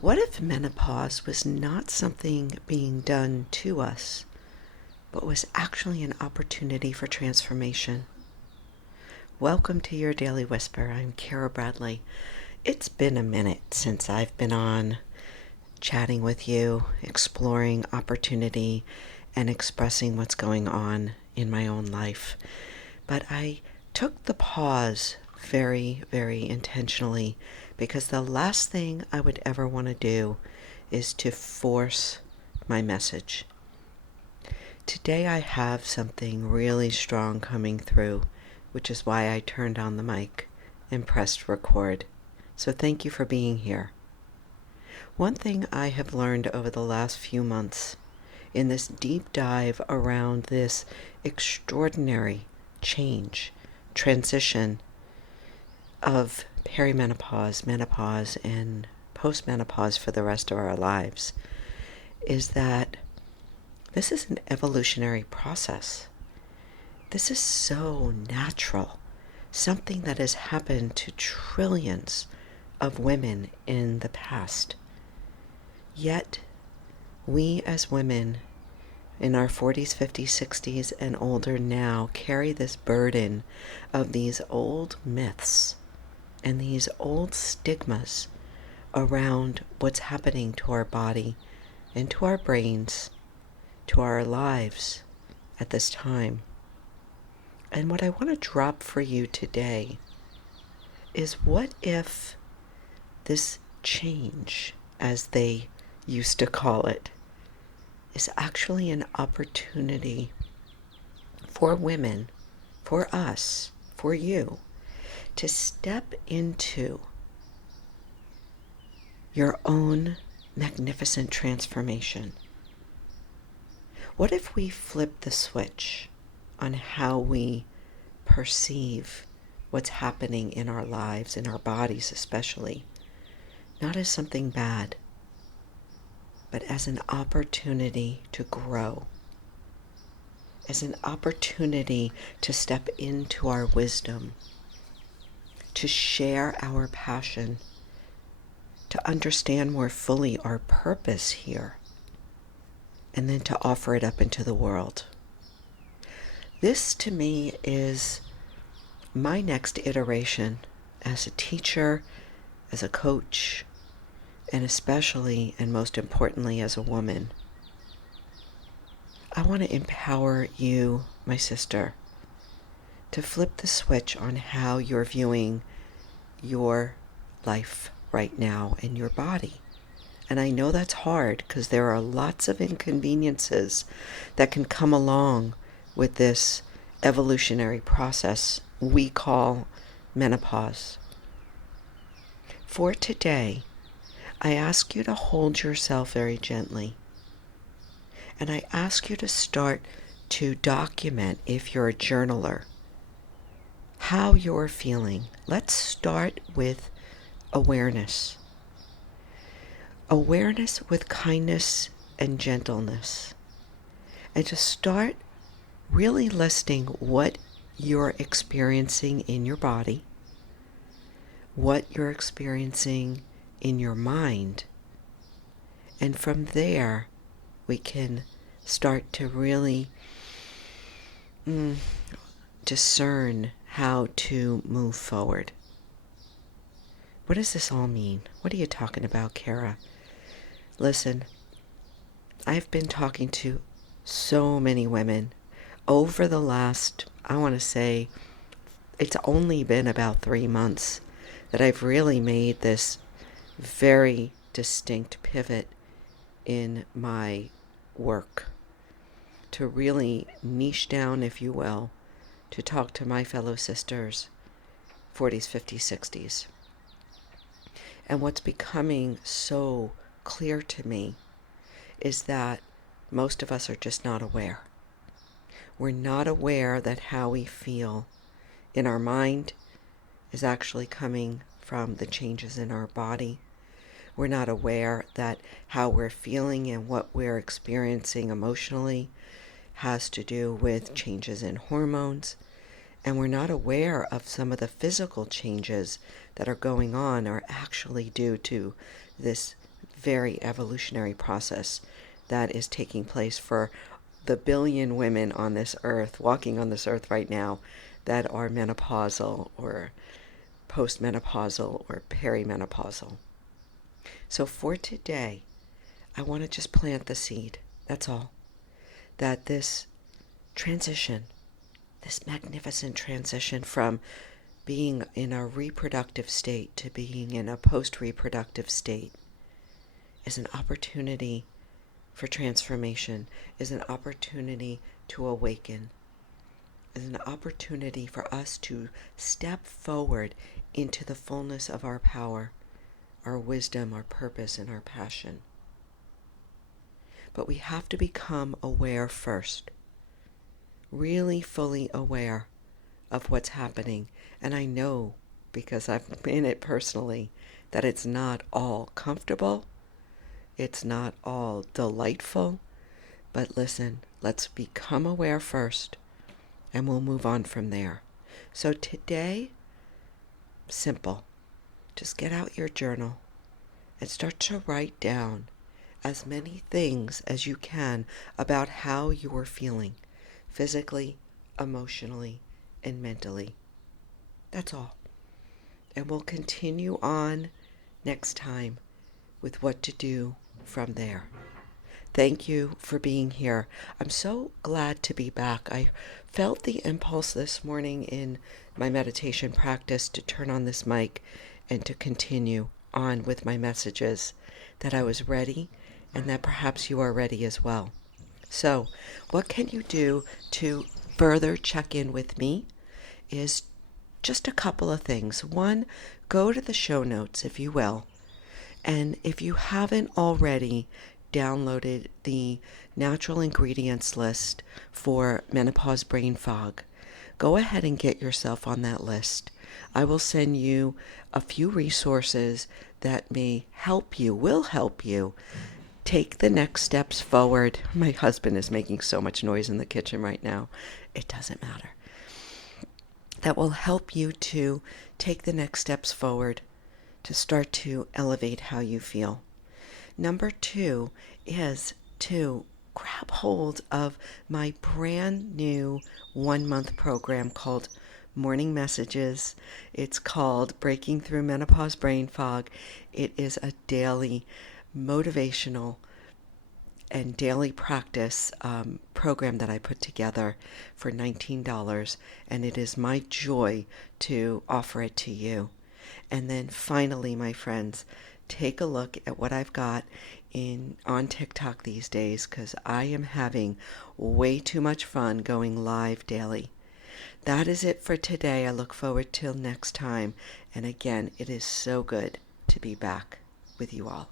What if menopause was not something being done to us, but was actually an opportunity for transformation? Welcome to your Daily Whisper. I'm Kara Bradley. It's been a minute since I've been on chatting with you, exploring opportunity, and expressing what's going on in my own life. But I took the pause very, very intentionally because the last thing I would ever want to do is to force my message. Today I have something really strong coming through, which is why I turned on the mic and pressed record. So thank you for being here. One thing I have learned over the last few months in this deep dive around this extraordinary change, transition of perimenopause, menopause, and postmenopause for the rest of our lives is that this is an evolutionary process. This is so natural, something that has happened to trillions of women in the past. Yet, we as women in our 40s, 50s, 60s, and older now carry this burden of these old myths and these old stigmas around what's happening to our body and to our brains, to our lives at this time. And what I want to drop for you today is, what if this change, as they used to call it, is actually an opportunity for women, for us, for you, to step into your own magnificent transformation? What if we flip the switch on how we perceive what's happening in our lives, in our bodies especially, not as something bad, but as an opportunity to grow, as an opportunity to step into our wisdom, to share our passion, to understand more fully our purpose here, and then to offer it up into the world. This, to me, is my next iteration as a teacher, as a coach, and especially and most importantly as a woman. I want to empower you, my sister, to flip the switch on how you're viewing your life right now and your body. And I know that's hard because there are lots of inconveniences that can come along with this evolutionary process we call menopause. For today, I ask you to hold yourself very gently. And I ask you to start to document, if you're a journaler, how you're feeling. Let's start with awareness. Awareness with kindness and gentleness. And to start really listing what you're experiencing in your body, what you're experiencing in your mind. And from there, we can start to really discern how to move forward. What does this all mean? What are you talking about, Kara? Listen, I've been talking to so many women over the last, I want to say, it's only been about 3 months that I've really made this very distinct pivot in my work to really niche down, if you will, to talk to my fellow sisters, 40s, 50s, 60s. And what's becoming so clear to me is that most of us are just not aware. We're not aware that how we feel in our mind is actually coming from the changes in our body. We're not aware that how we're feeling and what we're experiencing emotionally has to do with changes in hormones. And we're not aware of some of the physical changes that are going on are actually due to this very evolutionary process that is taking place for the billion women on this earth, walking on this earth right now, that are menopausal or postmenopausal or perimenopausal. So for today, I want to just plant the seed. That's all. That this transition, this magnificent transition from being in a reproductive state to being in a post-reproductive state is an opportunity for transformation, is an opportunity to awaken, is an opportunity for us to step forward into the fullness of our power, our wisdom, our purpose, and our passion. But we have to become aware first, really fully aware of what's happening. And I know, because I've been in it personally, that it's not all comfortable, it's not all delightful, but listen, let's become aware first, and we'll move on from there. So today, simple. Just get out your journal and start to write down as many things as you can about how you're feeling, physically, emotionally, and mentally. That's all. And we'll continue on next time with what to do from there. Thank you for being here. I'm so glad to be back. I felt the impulse this morning in my meditation practice to turn on this mic and to continue on with my messages, that I was ready and that perhaps you are ready as well. So, what can you do to further check in with me is just a couple of things. One, go to the show notes, if you will. And if you haven't already downloaded the natural ingredients list for menopause brain fog, go ahead and get yourself on that list. I will send you a few resources that may help you, will help you take the next steps forward. My husband is making so much noise in the kitchen right now. It doesn't matter. That will help you to take the next steps forward to start to elevate how you feel. Number 2 is to grab hold of my brand new 1-month program called Morning Messages. It's called Breaking Through Menopause Brain Fog. It is a daily motivational and daily practice program that I put together for $19, and it is my joy to offer it to you. And then finally, my friends, take a look at what I've got on TikTok these days, because I am having way too much fun going live daily. That is it for today. I look forward till next time. And again, it is so good to be back with you all.